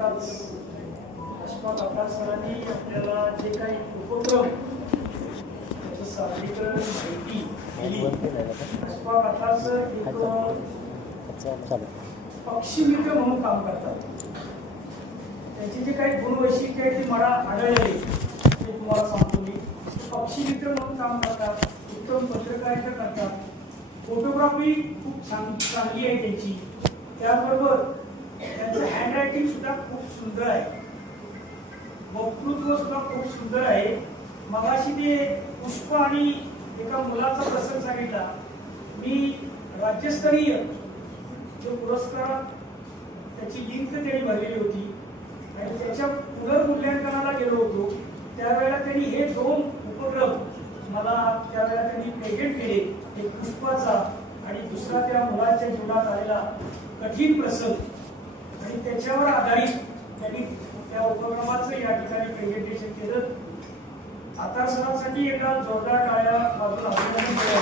आताच अशफाक अब्बास सरांनी आपल्याला जे काही उपक्रम त्याचं सादरीकरण माहिती दिली. अशफाक अब्बास एक पक्षी मित्र म्हणून काम करतात. त्यांची जे काही गुणवैशिष्ट्य आहेत ती मला आढळली ते तुम्हाला सांगतो मी. पक्षी मित्र म्हणून काम करतात, उत्तम पत्रकारिता करतात, फोटोग्राफी खूप चांगली आहे त्यांची. त्याबरोबर त्यांचं हँडरायटिंग सुद्धा खूप सुंदर आहे, वक्तृत्व सुद्धा खूप सुंदर आहे. मगाशी ते पुष्प आणि एका मुलाचा प्रसंग सांगितला. मी राज्यस्तरीय जो पुरस्कार त्याची लिंक त्यांनी भरलेली होती आणि त्याच्या पुनर्मूल्यांकनाला गेलो होतो. त्यावेळेला त्यांनी हे दोन उपक्रम मला त्यावेळेला त्यांनी प्रेझेंट केले. एक पुष्पाचा आणि दुसरा त्या मुलाच्या जीवनात आलेला कठीण प्रसंग आणि त्याच्यावर आधारित त्यांनी त्या उपक्रमाचं या ठिकाणी प्रेझेंटेशन केलं. आता सरांसाठी एकदा जोरदार टाळ्या वाजवून अभिनंदन केलं.